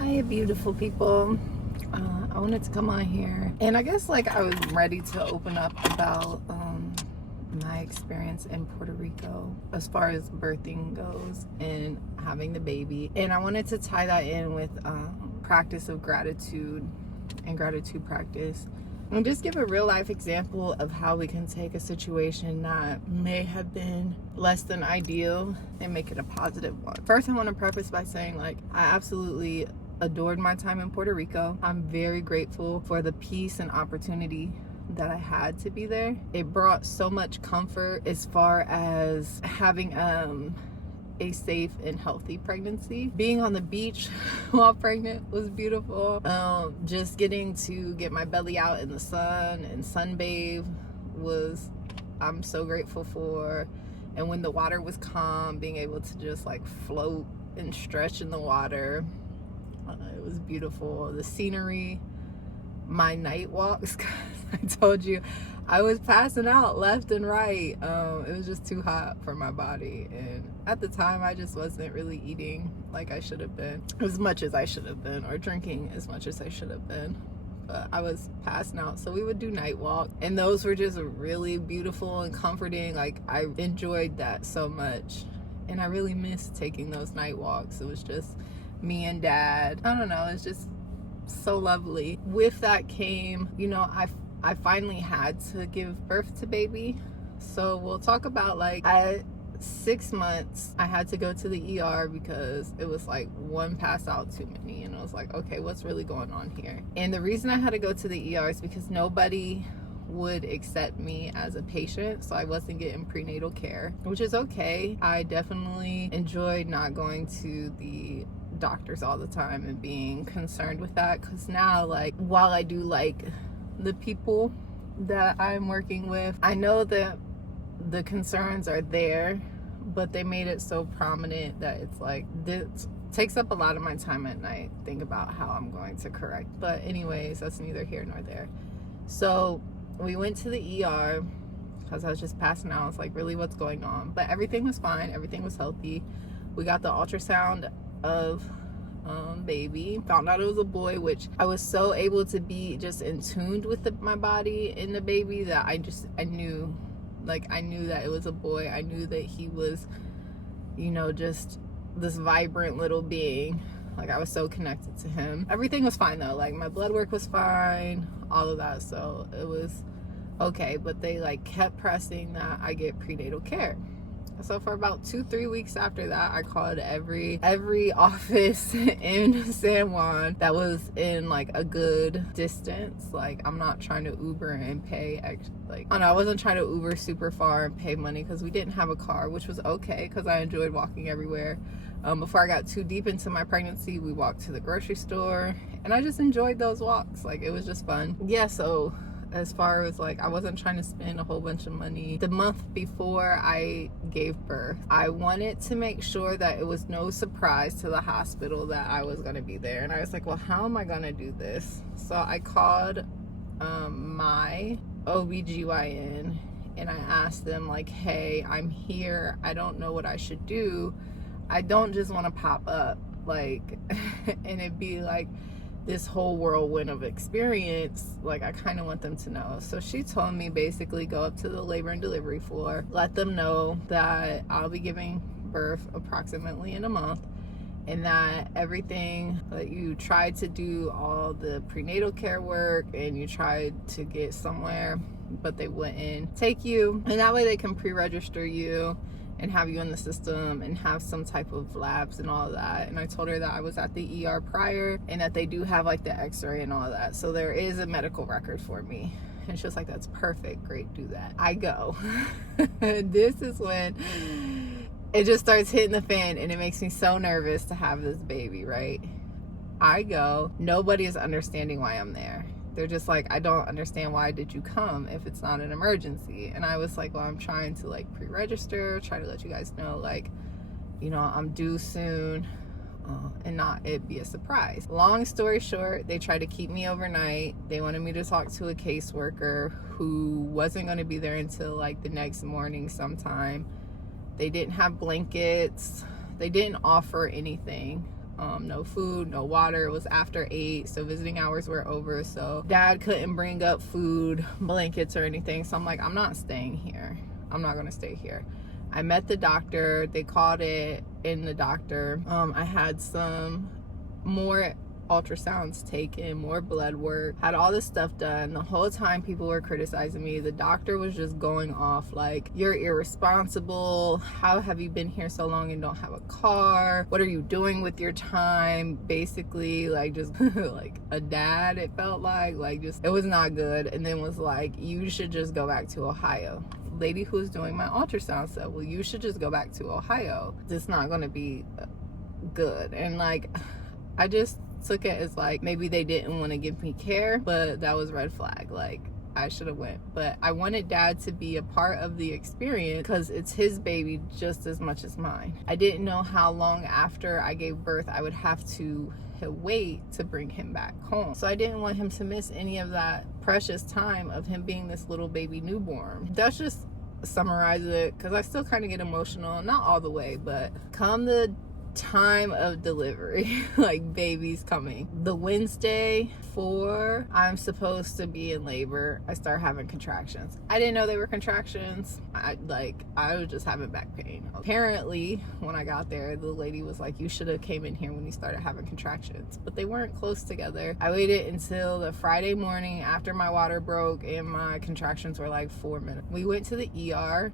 Hi, beautiful people. I wanted to come on here, and I guess like I was ready to open up about my experience in Puerto Rico as far as birthing goes and having the baby. And I wanted to tie that in with practice of gratitude and gratitude practice, and just give a real life example of how we can take a situation that may have been less than ideal and make it a positive one. First, I want to preface by saying, like, I absolutely adored my time in Puerto Rico. I'm very grateful for the peace and opportunity that I had to be there. It brought so much comfort as far as having a safe and healthy pregnancy. Being on the beach while pregnant was beautiful. Just getting to get my belly out in the sun and sunbathe I'm so grateful for. And when the water was calm, being able to just like float and stretch in the water, it was beautiful. The scenery, my night walks, because I told you I was passing out left and right. It was just too hot for my body, and at the time I just wasn't really eating like I should have been, as much as I should have been, or drinking as much as I should have been. But I was passing out, so we would do night walk, and those were just really beautiful and comforting. Like, I enjoyed that so much, and I really missed taking those night walks. It was just me and Dad. I don't know, it's just so lovely. With that came, I finally had to give birth to baby. So we'll talk about, like, at 6 months I had to go to the ER because it was like one pass out too many, and I was like, okay, what's really going on here? And the reason I had to go to the ER is because nobody would accept me as a patient, so I wasn't getting prenatal care, which is okay. I definitely enjoyed not going to the doctors all the time and being concerned with that, because now, like, while I do like the people that I'm working with, I know that the concerns are there, but they made it so prominent that it's like, this takes up a lot of my time at night. Think about how I'm going to correct. But anyways, that's neither here nor there. So we went to the ER because I was just passing out. I was like, really, what's going on? But everything was fine. Everything was healthy. We got the ultrasound of baby, found out it was a boy, which I was so able to be just in tune with my body and the baby that I knew that it was a boy. I knew that he was, just this vibrant little being. Like, I was so connected to him. Everything was fine though. Like, my blood work was fine, all of that. So it was okay, but they like kept pressing that I get prenatal care. So for about 2-3 weeks after that, I called every office in San Juan that was in like a good distance. Like, I'm not trying to Uber and pay I wasn't trying to Uber super far and pay money, because we didn't have a car, which was okay because I enjoyed walking everywhere. Before I got too deep into my pregnancy, we walked to the grocery store, and I just enjoyed those walks. Like, it was just fun. Yeah, so as far as like, I wasn't trying to spend a whole bunch of money. The month before I gave birth, I wanted to make sure that it was no surprise to the hospital that I was going to be there. And I was like, well, how am I going to do this? So I called my OBGYN, and I asked them, like, hey, I'm here. I don't know what I should do. I don't just want to pop up, like, and it'd be like this whole whirlwind of experience. Like, I kind of want them to know. So she told me, basically, go up to the labor and delivery floor, let them know that I'll be giving birth approximately in a month, and that everything that you tried to do, all the prenatal care work, and you tried to get somewhere, but they wouldn't take you, and that way they can pre-register you and have you in the system and have some type of labs and all of that. And I told her that I was at the ER prior, and that they do have like the x-ray and all of that, so there is a medical record for me. And she was like, that's perfect, great, do that. I go. This is when it just starts hitting the fan, and it makes me so nervous to have this baby, right? I go, nobody is understanding why I'm there. They're just like, I don't understand, why did you come if it's not an emergency? And I was like, well, I'm trying to like pre-register, try to let you guys know, like, I'm due soon, and not it be a surprise. Long story short, they tried to keep me overnight. They wanted me to talk to a caseworker who wasn't going to be there until like the next morning sometime. They didn't have blankets. They didn't offer anything. No food, no water. It was after 8, so visiting hours were over, so dad couldn't bring up food, blankets, or anything. So I'm like, I'm not staying here. I'm not gonna stay here. I met the doctor. They called it in the doctor. I had some more ultrasounds taken, more blood work, had all this stuff done. The whole time people were criticizing me. The doctor was just going off like, you're irresponsible. How have you been here so long and don't have a car? What are you doing with your time? Basically, like, just like a dad, it felt like just, it was not good. And then was like, you should just go back to Ohio. Lady who was doing my ultrasound said, well, you should just go back to Ohio. It's not going to be good. And like, I just took it as like, maybe they didn't want to give me care, but that was red flag. Like, I should have went. But I wanted dad to be a part of the experience because it's his baby just as much as mine. I didn't know how long after I gave birth I would have to wait to bring him back home. So I didn't want him to miss any of that precious time of him being this little baby newborn. That's just summarize it, because I still kind of get emotional, not all the way, but come the time of delivery, like baby's coming, the Wednesday before I'm supposed to be in labor, I start having contractions. I didn't know they were contractions. I was just having back pain. Apparently when I got there, the lady was like, you should have came in here when you started having contractions, but they weren't close together. I waited until the Friday morning after my water broke and my contractions were like 4 minutes. We went to the ER,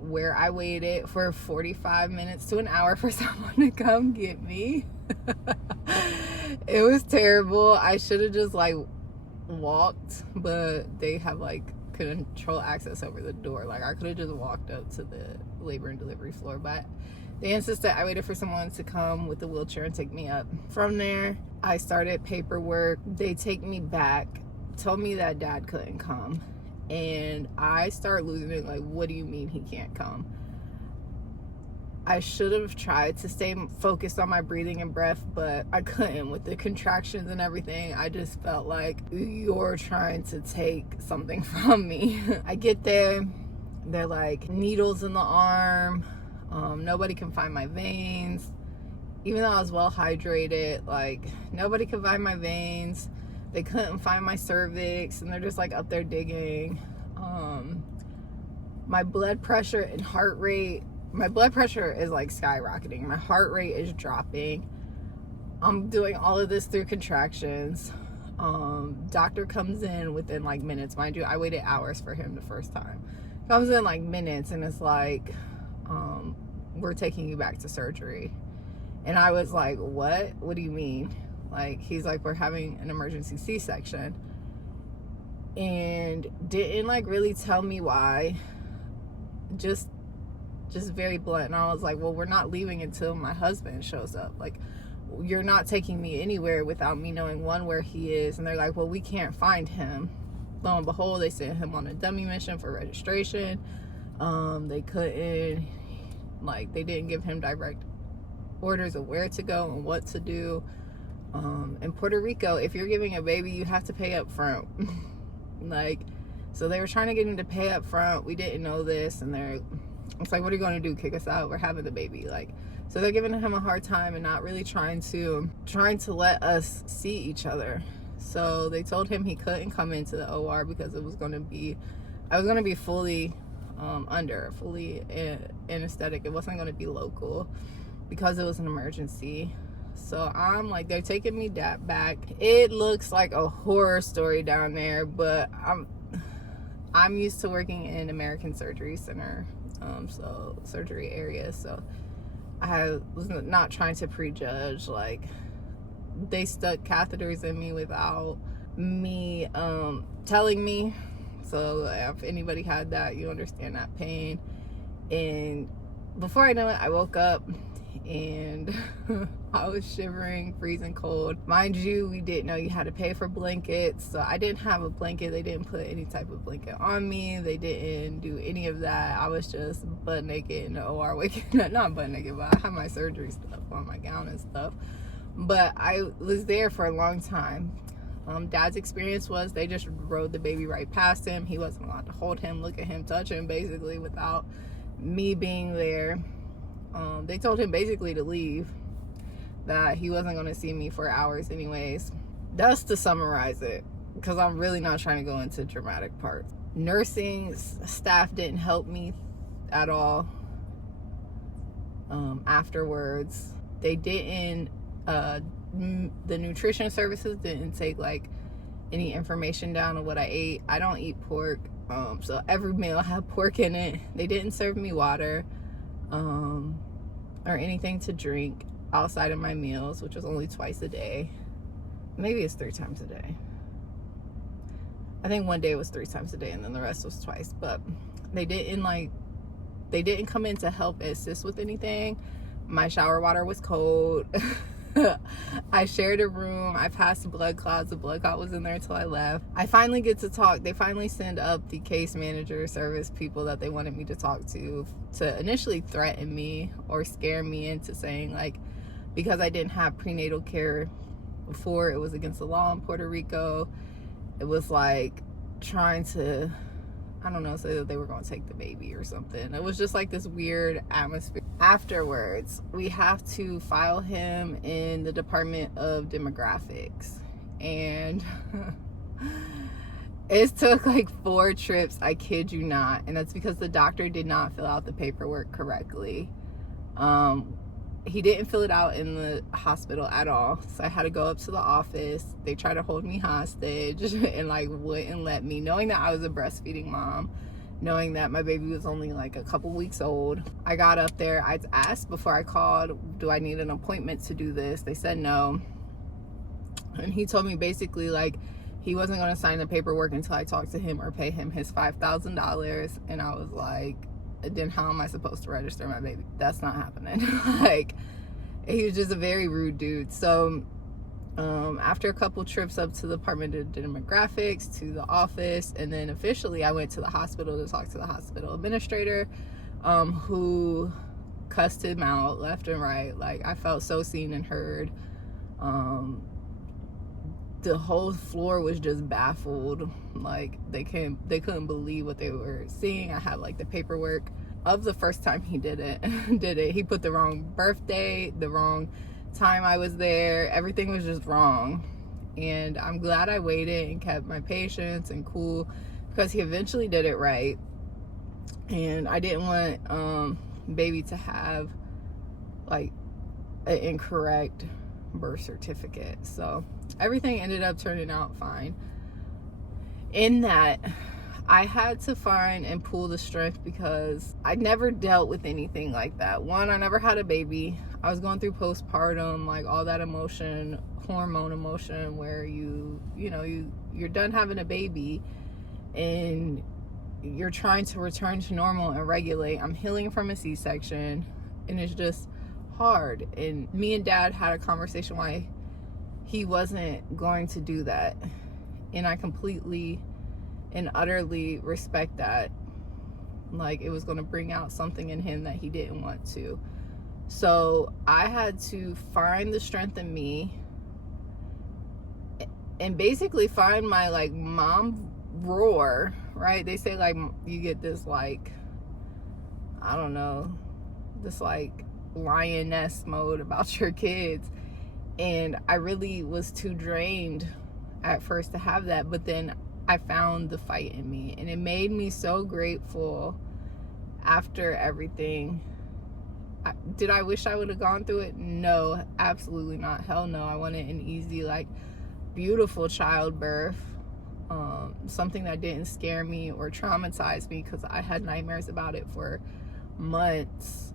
where I waited for 45 minutes to an hour for someone to come get me. It was terrible. I should have just like walked, but they have like control access over the door. Like, I could have just walked up to the labor and delivery floor, but they insisted. I waited for someone to come with a wheelchair and take me up. From there, I started paperwork. They take me back, told me that dad couldn't come, and I start losing it. Like, what do you mean he can't come? I should have tried to stay focused on my breathing and breath, but I couldn't with the contractions and everything. I just felt like you're trying to take something from me. I get there, they're like, needles in the arm, nobody can find my veins. Even though I was well hydrated, like, nobody could find my veins. They couldn't find my cervix, and they're just like up there digging. My blood pressure and heart rate, my blood pressure is like skyrocketing. My heart rate is dropping. I'm doing all of this through contractions. Doctor comes in within like minutes. Mind you, I waited hours for him the first time. Comes in like minutes and it's like, we're taking you back to surgery. And I was like, what? What do you mean? Like, he's like, we're having an emergency C-section. And didn't like really tell me why. Just very blunt. And I was like, well, we're not leaving until my husband shows up. Like, you're not taking me anywhere without me knowing, one, where he is. And they're like, well, we can't find him. Lo and behold, they sent him on a dummy mission for registration. They couldn't, like, they didn't give him direct orders of where to go and what to do. In Puerto Rico, if you're giving a baby, you have to pay up front. Like, so they were trying to get him to pay up front. We didn't know this, and it's like, what are you going to do? Kick us out? We're having the baby. Like, so they're giving him a hard time and not really trying to let us see each other. So they told him he couldn't come into the OR because I was going to be fully fully anesthetic. It wasn't going to be local because it was an emergency. So I'm like, they're taking me back. It looks like a horror story down there, but I'm used to working in American Surgery Center, so surgery area. So I was not trying to prejudge. Like, they stuck catheters in me without me telling me. So if anybody had that, you understand that pain. And before I know it, I woke up and I was shivering, freezing cold. Mind you, we didn't know you had to pay for blankets, so I didn't have a blanket. They didn't put any type of blanket on me. They didn't do any of that. I was just butt naked in the OR waking up. Not butt naked, but I had my surgery stuff on, my gown and stuff. But I was there for a long time. Dad's experience was they just rode the baby right past him. He wasn't allowed to hold him, look at him, touch him, basically, without me being there. They told him basically to leave. that he wasn't going to see me for hours anyways. That's to summarize it, because I'm really not trying to go into dramatic parts. Nursing staff didn't help me at all. Afterwards, they didn't, the nutrition services didn't take like any information down on what I ate. I don't eat pork, so every meal had pork in it. They didn't serve me water or anything to drink outside of my meals, which was only twice a day. Maybe it's 3 times a day. I think one day it was 3 times a day, and then the rest was twice. But they didn't come in to help assist with anything. My shower water was cold. I shared a room. I passed blood clots. The blood clot was in there until I left. I finally get to talk. They finally send up the case manager service people that they wanted me to talk to initially threaten me or scare me into saying, like, because I didn't have prenatal care before, it was against the law in Puerto Rico. It was like trying to, I don't know, say that they were going to take the baby or something. It was just like this weird atmosphere. Afterwards, we have to file him in the Department of Demographics. And it took like 4 trips, I kid you not. And that's because the doctor did not fill out the paperwork correctly. He didn't fill it out in the hospital at all. So I had to go up to the office. They tried to hold me hostage and like wouldn't let me, knowing that I was a breastfeeding mom, knowing that my baby was only like a couple weeks old. I got up there. I asked before I called, do I need an appointment to do this? They said no. And he told me basically like he wasn't going to sign the paperwork until I talked to him or pay him his $5,000. And I was like, then how am I supposed to register my baby? That's not happening. Like, he was just a very rude dude. So after a couple trips up to the Department of Demographics, to the office, and then officially I went to the hospital to talk to the hospital administrator, who cussed him out left and right. Like, I felt so seen and heard. The whole floor was just baffled. Like, they couldn't believe what they were seeing. I had like the paperwork of the first time he did it. He put the wrong birthday, the wrong time I was there. Everything was just wrong. And I'm glad I waited and kept my patience and cool, because he eventually did it right. And I didn't want baby to have like an incorrect birth certificate. So everything ended up turning out fine. In that, I had to find and pull the strength, because I never dealt with anything like that. One, I never had a baby. I was going through postpartum, like all that emotion, hormone emotion, where you're done having a baby and you're trying to return to normal and regulate. I'm healing from a C-section, and it's just hard. And me and Dad had a conversation why he wasn't going to do that, and I completely and utterly respect that. Like, it was going to bring out something in him that he didn't want to. So I had to find the strength in me and basically find my like mom roar, right? They say like you get this like, I don't know, this like lioness mode about your kids. And I really was too drained at first to have that, but then I found the fight in me, and it made me so grateful after everything. Did I wish I would have gone through it? No, absolutely not. Hell no. I wanted an easy, like, beautiful childbirth, something that didn't scare me or traumatize me, because I had nightmares about it for months.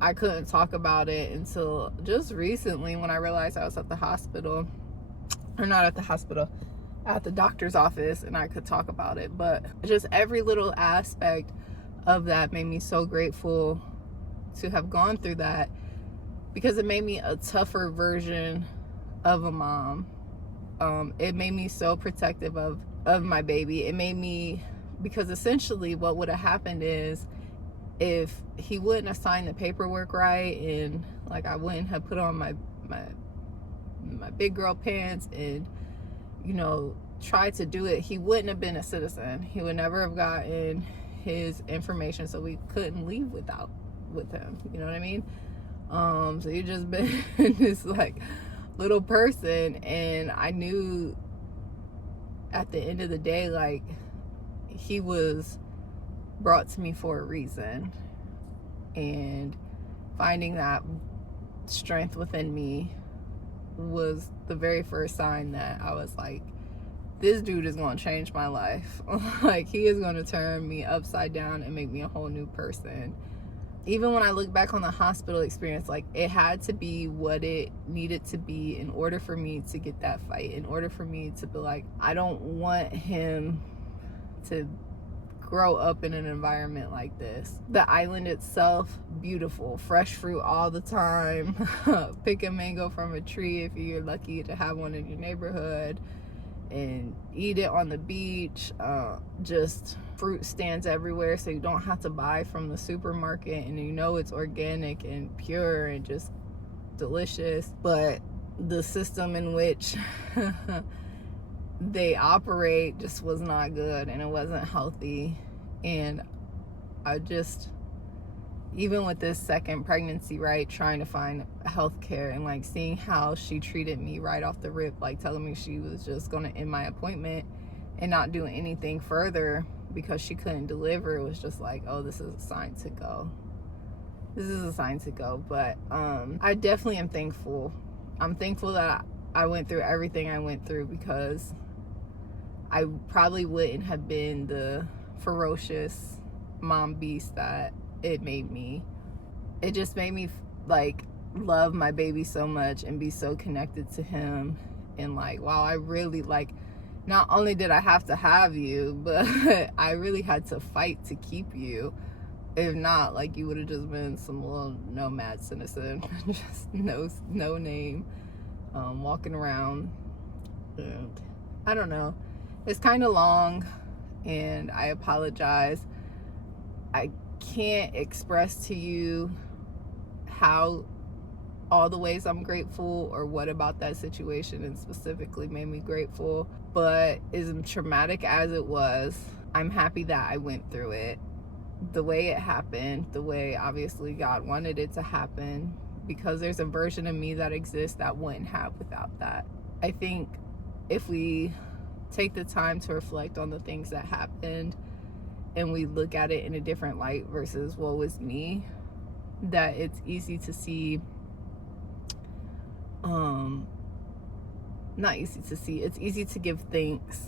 I couldn't talk about it until just recently, when I realized I was at the hospital, or not at the hospital, at the doctor's office, and I could talk about it. But just every little aspect of that made me so grateful to have gone through that, because it made me a tougher version of a mom. It made me so protective of my baby. It made me, because essentially what would have happened is, if he wouldn't have signed the paperwork right, and like I wouldn't have put on my big girl pants and tried to do it, he wouldn't have been a citizen. He would never have gotten his information, so we couldn't leave with him. You know what I mean? So he just been this like little person, and I knew at the end of the day, like, he was brought to me for a reason, and finding that strength within me was the very first sign that I was like, this dude is going to change my life. Like, he is going to turn me upside down and make me a whole new person. Even when I look back on the hospital experience, like, it had to be what it needed to be in order for me to get that fight, in order for me to be like, I don't want him to grow up in an environment like this. The island itself, beautiful, fresh fruit all the time. Pick a mango from a tree if you're lucky to have one in your neighborhood, and eat it on the beach. Just fruit stands everywhere, so you don't have to buy from the supermarket, and you know it's organic and pure and just delicious. But the system in which they operate just was not good, and it wasn't healthy. And I just, even with this second pregnancy, right, trying to find health care, and like seeing how she treated me right off the rip, like telling me she was just going to end my appointment and not do anything further because she couldn't deliver, it was just like, oh, this is a sign to go. This is a sign to go. But I definitely am thankful. I'm thankful that I went through everything I went through, because I probably wouldn't have been the ferocious mom beast that it made me. It just made me like love my baby so much and be so connected to him. And like, wow, I really, like, not only did I have to have you, but I really had to fight to keep you. If not, like, you would have just been some little nomad citizen, just no name, walking around. And I don't know. It's kind of long, and I apologize. I can't express to you how all the ways I'm grateful, or what about that situation and specifically made me grateful. But as traumatic as it was, I'm happy that I went through it the way it happened, the way obviously God wanted it to happen, because there's a version of me that exists that wouldn't have without that. I think if we take the time to reflect on the things that happened, and we look at it in a different light versus woe is me, that it's easy to see, not easy to see, it's easy to give thanks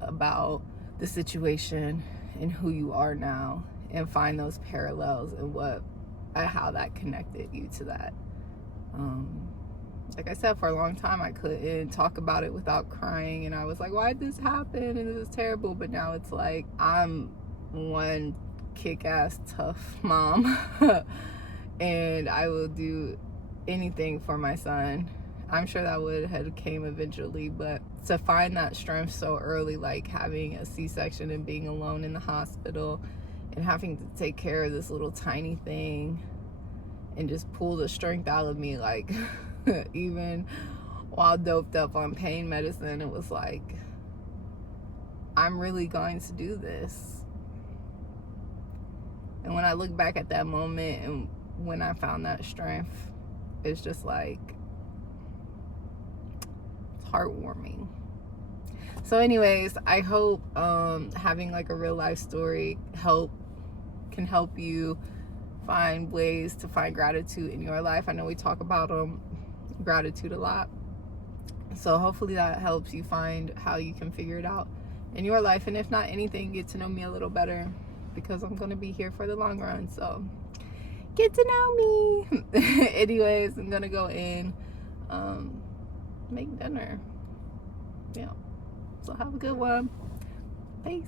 about the situation and who you are now, and find those parallels and how that connected you to that. Like I said, for a long time I couldn't talk about it without crying, and I was like, why did this happen, and this is terrible. But now it's like, I'm one kick-ass tough mom and I will do anything for my son. I'm sure that would have came eventually, but to find that strength so early, like having a C-section and being alone in the hospital and having to take care of this little tiny thing, and just pull the strength out of me, like even while doped up on pain medicine, it was like, I'm really going to do this. And when I look back at that moment and when I found that strength, it's just like, it's heartwarming. So anyways, I hope having like a real life story can help you find ways to find gratitude in your life. I know we talk about gratitude a lot, so hopefully that helps you find how you can figure it out in your life. And if not anything, get to know me a little better, because I'm going to be here for the long run, so get to know me. Anyways, I'm going to go in, make dinner. Yeah, so have a good one. Peace.